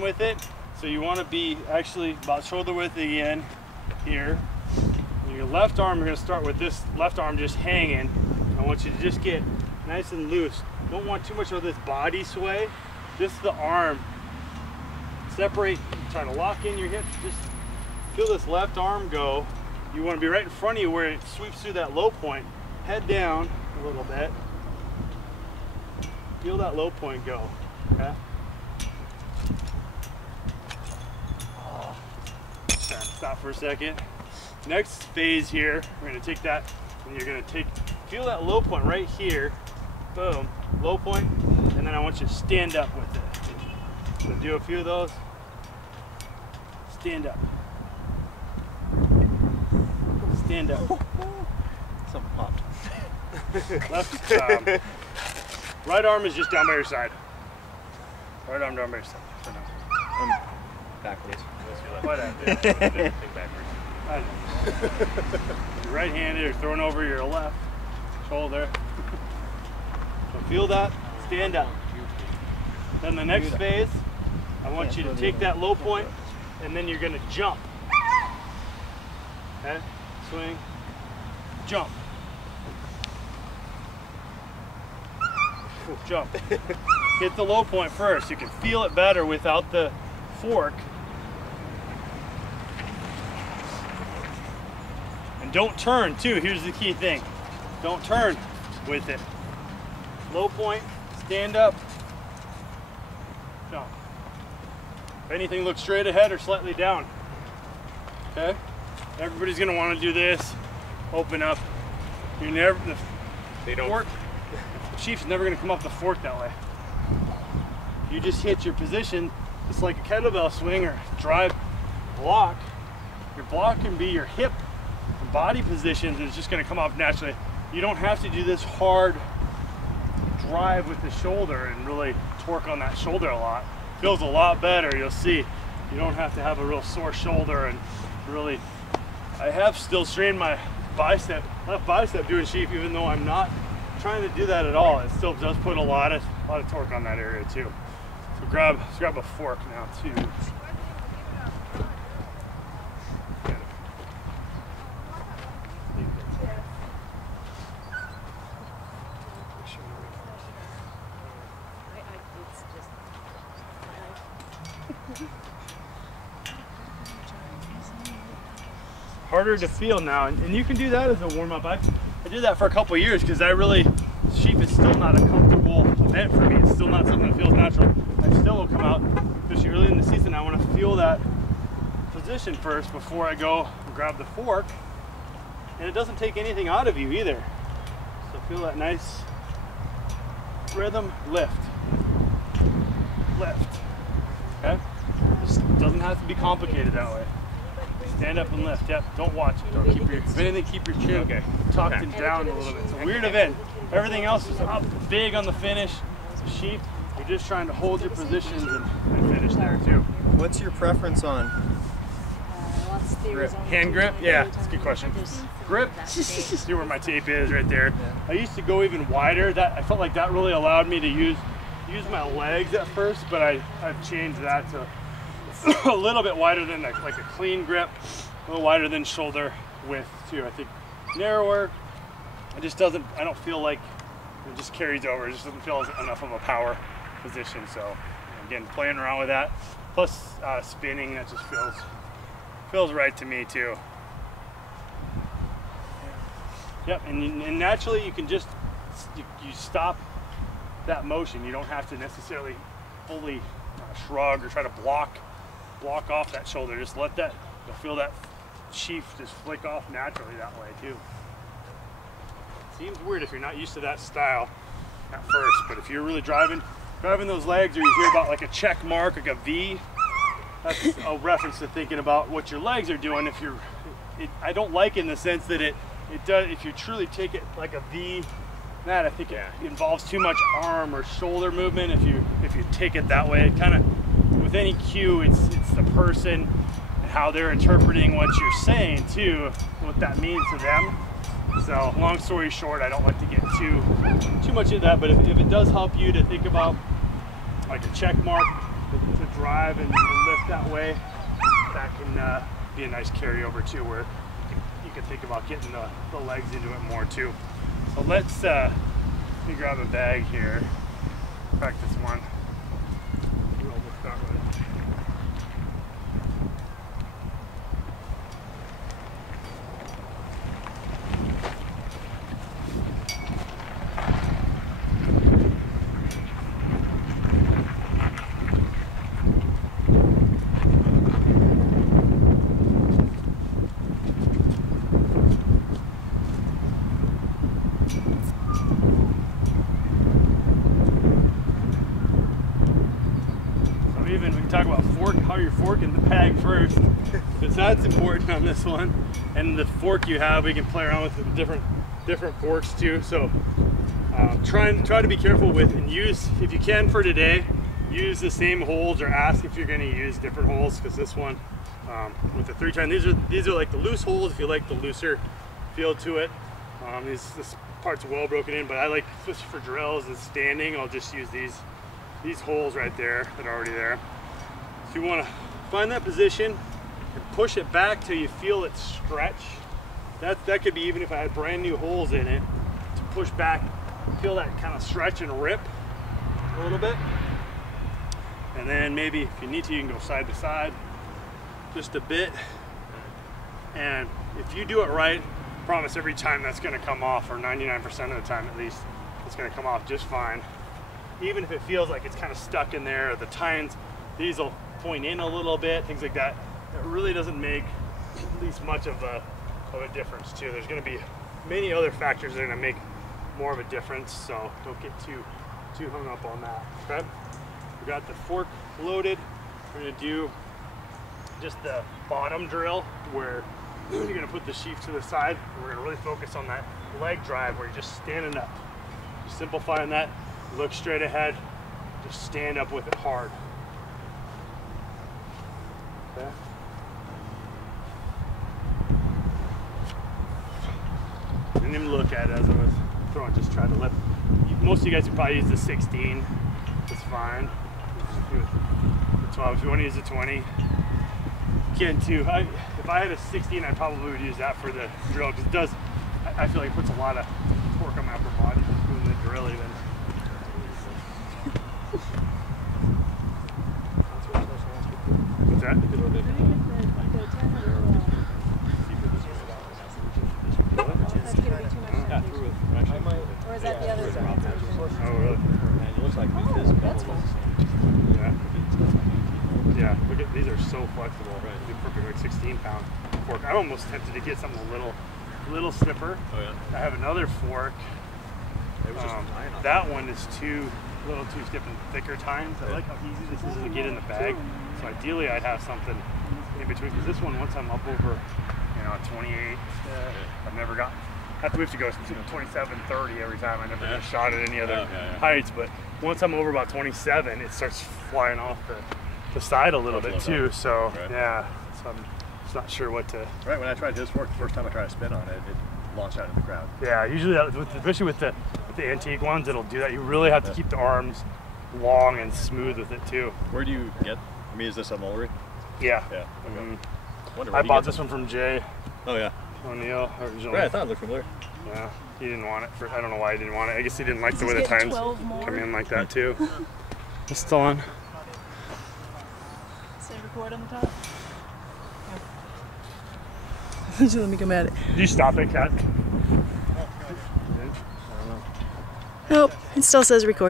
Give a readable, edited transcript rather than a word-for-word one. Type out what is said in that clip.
with it. So you want to be actually about shoulder width again here. Your left arm, you're going to start with this left arm just hanging. I want you to just get nice and loose. Don't want too much of this body sway. Just the arm. Separate, try to lock in your hips. Just feel this left arm go. You want to be right in front of you where it sweeps through that low point. Head down a little bit. Feel that low point go. Okay? Stop for a second. Next phase here, we're going to take that and you're going to feel that low point right here. Boom, low point, and then I want you to stand up with it. So do a few of those. Stand up. Stand up. Something popped. Left, right arm is just down by your side. Right arm down by your side. For now. Backwards. Whatever. Yeah. I know. You're right-handed, you're thrown over your left shoulder. So feel that, stand up. Then the next phase, I want you to take that low point and then you're going to jump. Okay? Swing, jump. Jump. Hit the low point first. You can feel it better without the fork. And don't turn too. Here's the key thing. Don't turn with it. Low point, stand up, jump. If anything, look straight ahead or slightly down. Okay? Everybody's gonna want to do this. Open up. You're never, the fork, the sheaf's never gonna come off the fork that way. You just hit your position, just like a kettlebell swing or drive block. Your block can be your hip and body positions, and it's just gonna come off naturally. You don't have to do this hard drive with the shoulder and really torque on that shoulder a lot. Feels a lot better, you'll see. You don't have to have a real sore shoulder and really, I have still strained my bicep, left bicep doing sheaf, even though I'm not trying to do that at all. It still does put a lot of torque on that area too. So let's grab a fork now too. Harder to feel now, and you can do that as a warm-up. I did that for a couple years because sheaf is still not a comfortable event for me. It's still not something that feels natural. I still will come out, especially early in the season, I want to feel that position first before I go and grab the fork. And it doesn't take anything out of you either. So feel that nice rhythm, lift, okay? Just doesn't have to be complicated that way. Stand up and lift. Yep. Don't watch it. Don't keep if anything, keep your chin tucked and down a little bit. It's a weird event. Everything else is up big on the finish. The sheaf, you're just trying to hold your positions and finish there too. What's your preference on grip? Hand grip? Yeah, that's a good question. Grip. See where my tape is right there. I used to go even wider. I felt like that really allowed me to use my legs at first, but I've changed that to a little bit wider than like a clean grip, a little wider than shoulder width too. I think narrower. I don't feel like it just carries over. It just doesn't feel enough of a power position. So again, playing around with that. Plus spinning, that just feels right to me too. Yep, and naturally you can just you stop that motion. You don't have to necessarily fully shrug or try to block off that shoulder. Just let that, you'll feel that sheaf just flick off naturally that way too. Seems weird if you're not used to that style at first, but if you're really driving those legs, or you hear about like a check mark, like a V, that's a reference to thinking about what your legs are doing. I don't like in the sense that it does, if you truly take it like a V, I think it involves too much arm or shoulder movement. If you take it that way, it kind of, with any cue, it's the person and how they're interpreting what you're saying too, what that means to them. So long story short, I don't like to get too much into that, but if it does help you to think about like a check mark, to drive and lift that way, that can be a nice carryover too, where you can think about getting the legs into it more too. So let's let me grab a bag here, practice one. We'll start with it. We can talk about how you're forking the bag first, because that's important on this one. And the fork you have, we can play around with different forks too. So try to be careful with, and use, if you can for today, use the same holes, or ask if you're going to use different holes, because this one with the 3-tine, these are like the loose holes if you like the looser feel to it. This part's well broken in, but I like, especially for drills and standing, I'll just use these holes right there that are already there. So you want to find that position and push it back till you feel it stretch. That could be even if I had brand new holes in it, to push back, feel that kind of stretch and rip a little bit. And then maybe if you need to, you can go side to side just a bit. And if you do it right, I promise every time that's going to come off, or 99% of the time at least, it's going to come off just fine. Even if it feels like it's kind of stuck in there, or the tines, these will point in a little bit, things like that. It really doesn't make at least much of a difference too. There's going to be many other factors that are going to make more of a difference, so don't get too hung up on that. Okay, we got the fork loaded. We're going to do just the bottom drill, where you're going to put the sheaf to the side. We're going to really focus on that leg drive, where you're just standing up. Just simplifying that. Look straight ahead, just stand up with it hard. Okay. Didn't even look at it as I was throwing, just try to lift. Most of you guys can probably use the 16, it's fine. The 12, if you want to use the 20, you can too. If I had a 16, I probably would use that for the drill, because it does, I feel like it puts a lot of torque on my upper body just doing the drill even. What's that? Or is that the other side? Oh, really? It looks like that's cool. Yeah. Yeah, look at, these are so flexible. Right. They're perfect, like 16-pound fork. I'm almost tempted to get something a little stiffer. Oh yeah. I have another fork. It was just that one is a little too stiff and thicker tines. I like how easy this is to get in the bag. So ideally I'd have something in between, because this one, once I'm up over, 28, I've never gotten, we have to go 27, 30 every time. I never get shot at any other heights, but once I'm over about 27, it starts flying off the side a little bit too. So yeah, so I'm just not sure what to. Right, when I tried this fork, the first time I tried to spin on it, it launched out of the crowd. Yeah, usually especially with the antique ones, it'll do that. You really have to keep the arms long and smooth with it too. Where do you get? I mean, is this a mullery? Yeah. Yeah. Okay. I bought this one from Jay. Oh yeah. O'Neill originally. Right, I thought it looked familiar. Yeah, he didn't want it. I don't know why he didn't want it. I guess he didn't like the way the tines come in like that too. It's still on. Say record on the top. Just let me come at it. Did you stop it, Kat? Nope, it still says record.